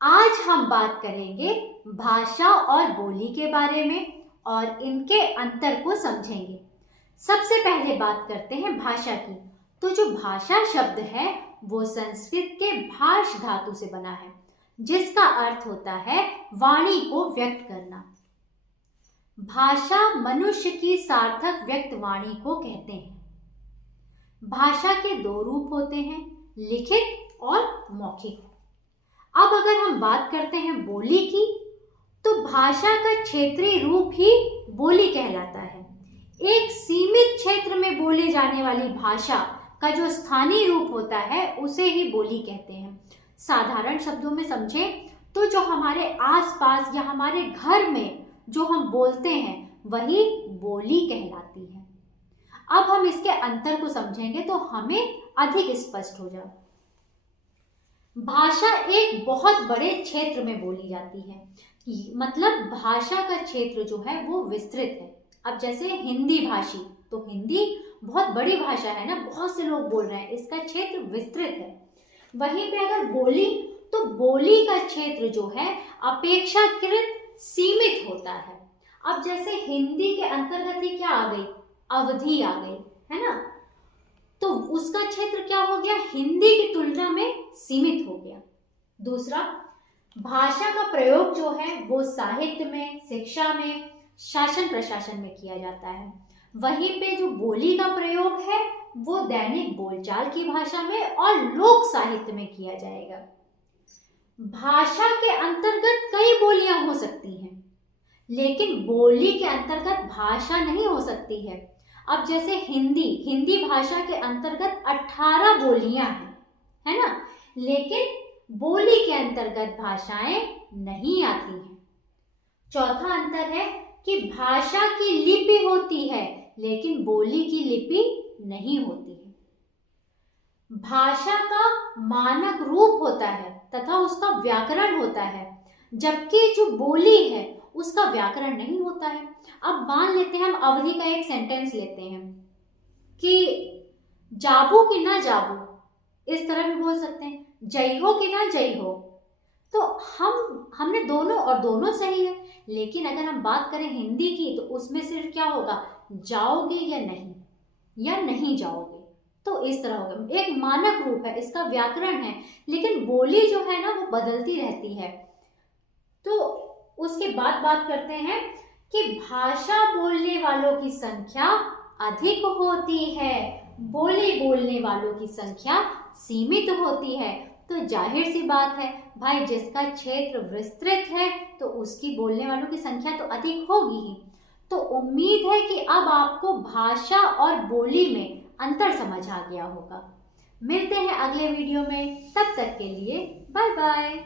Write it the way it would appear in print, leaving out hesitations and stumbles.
आज हम बात करेंगे भाषा और बोली के बारे में और इनके अंतर को समझेंगे। सबसे पहले बात करते हैं भाषा की। तो जो भाषा शब्द है वो संस्कृत के भाष धातु से बना है, जिसका अर्थ होता है वाणी को व्यक्त करना। भाषा मनुष्य की सार्थक व्यक्त वाणी को कहते हैं। भाषा के दो रूप होते हैं, लिखित और मौखिक। अब अगर हम बात करते हैं बोली की, तो भाषा का क्षेत्रीय रूप ही बोली कहलाता है। एक सीमित क्षेत्र में बोले जाने वाली भाषा का जो स्थानीय रूप होता है उसे ही बोली कहते हैं। साधारण शब्दों में समझें तो जो हमारे आसपास या हमारे घर में जो हम बोलते हैं वही बोली कहलाती है। अब हम इसके अंतर को समझेंगे तो हमें अधिक स्पष्ट हो जाए। भाषा एक बहुत बड़े क्षेत्र में बोली जाती है, मतलब भाषा का क्षेत्र जो है वो विस्तृत है। अब जैसे हिंदी भाषी, तो हिंदी बहुत बड़ी भाषा है ना, बहुत से लोग बोल रहे हैं, इसका क्षेत्र विस्तृत है। वहीं पे अगर बोली, तो बोली का क्षेत्र जो है अपेक्षाकृत सीमित होता है। अब जैसे हिंदी के अंतर्गत ही क्या आ गई, अवधि आ गई, है ना, तो उसका क्षेत्र क्या हो गया, हिंदी की तुलना में सीमित हो गया। दूसरा, भाषा का प्रयोग जो है वो साहित्य में, शिक्षा में, शासन प्रशासन में किया जाता है। वहीं पे जो बोली का प्रयोग है वो दैनिक बोलचाल की भाषा में और लोक साहित्य में किया जाएगा। भाषा के अंतर्गत कई बोलियां हो सकती हैं, लेकिन बोली के अंतर्गत भाषा नहीं हो सकती है। अब जैसे हिंदी भाषा के अंतर्गत 18 बोलियां हैं, है ना, लेकिन बोली के अंतर्गत भाषाएं नहीं आती हैं। चौथा अंतर है कि भाषा की लिपि होती है लेकिन बोली की लिपि नहीं होती है। भाषा का मानक रूप होता है तथा उसका व्याकरण होता है, जबकि जो बोली है उसका व्याकरण नहीं होता है। अब मान लेते हैं, हम अवधि का एक सेंटेंस लेते हैं कि जाबू कि ना जाबू, इस तरह भी बोल सकते हैं, जय हो कि ना जय हो। तो हमने दोनों और दोनों सही है, लेकिन अगर हम बात करें हिंदी की तो उसमें सिर्फ क्या होगा, जाओगे या नहीं जाओगे। तो इस तरह होगा, एक मानक रूप है, इसका व्याकरण है, लेकिन बोली जो है ना वो बदलती रहती है। तो उसके बाद बात करते हैं कि भाषा बोलने वालों की संख्या अधिक होती है, बोली बोलने वालों की संख्या सीमित होती है। तो जाहिर सी बात है भाई, जिसका क्षेत्र विस्तृत है तो उसकी बोलने वालों की संख्या तो अधिक होगी ही। तो उम्मीद है कि अब आपको भाषा और बोली में अंतर समझ आ गया होगा। मिलते हैं अगले वीडियो में, तब तक के लिए बाय बाय।